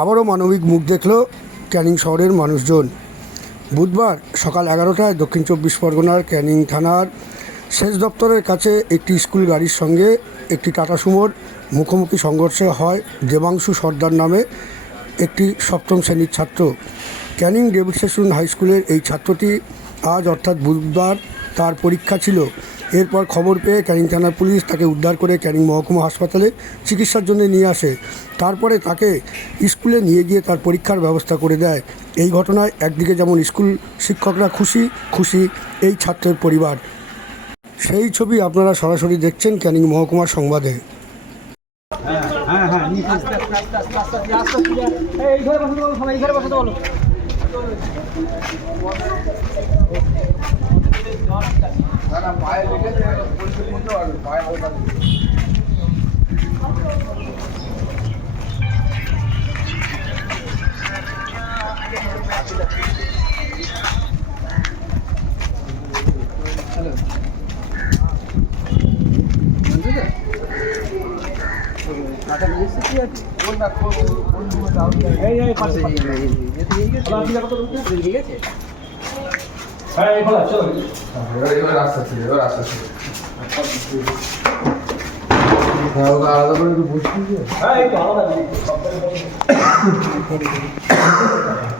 আবারও মানবিক মুখ দেখল ক্যানিং শহরের মানুষজন। বুধবার সকাল 11টায় দক্ষিণ 24 পরগনার ক্যানিং থানার সেচ দপ্তরের কাছে একটি স্কুল গাড়ির সঙ্গে একটি টাটা সুমোর মুখোমুখি সংঘর্ষে হয় দেবাংশু সর্দার নামে একটি সপ্তম শ্রেণীর ছাত্র। ক্যানিং ডেভিড সেসন হাই স্কুলের এই ছাত্রটি আজ অর্থাৎ বুধবার তার পরীক্ষা ছিল। এরপর খবর পেয়ে ক্যানিং থানার পুলিশ তাকে উদ্ধার করে ক্যানিং মহকুমা হাসপাতালে চিকিৎসার জন্য নিয়ে আসে। তারপরে তাকে স্কুলে নিয়ে গিয়ে তার পরীক্ষার ব্যবস্থা করে দেয়। এই ঘটনায় একদিকে যেমন স্কুল শিক্ষকরা খুশি এই ছাত্রের পরিবার। সেই ছবি আপনারা সরাসরি দেখছেন ক্যানিং মহকুমার সংবাদে।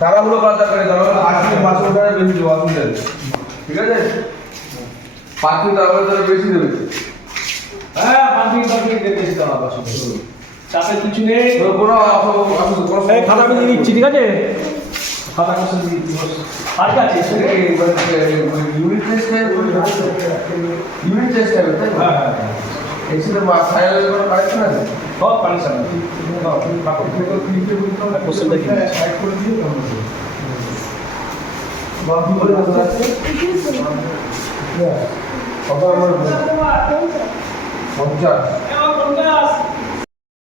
তারাগুলো করা দরকার আজকে 500 টাকা বেশি দেবো আসলে, ঠিক আছে? 500 টাকা বেশি দেবে। হ্যাঁ, 5 দিন বেশি দেওয়া হবে। চাপের কিছু নেই। এই খাতা আমি দিয়ে দিচ্ছি, ঠিক আছে? খাতা কোশ্চেন দিয়ে দিচ্ছি। আর কি আছে? ইউনিট টেস্ট হবে, তাই না? হ্যাঁ, এই ছিল ফাইনাল কোনো কারেকশন আছে? সব কানেকশন আছে। কোশ্চেনটা কি? সাইড করে দিয়ে বাকি বলে আছে। কত আমার 50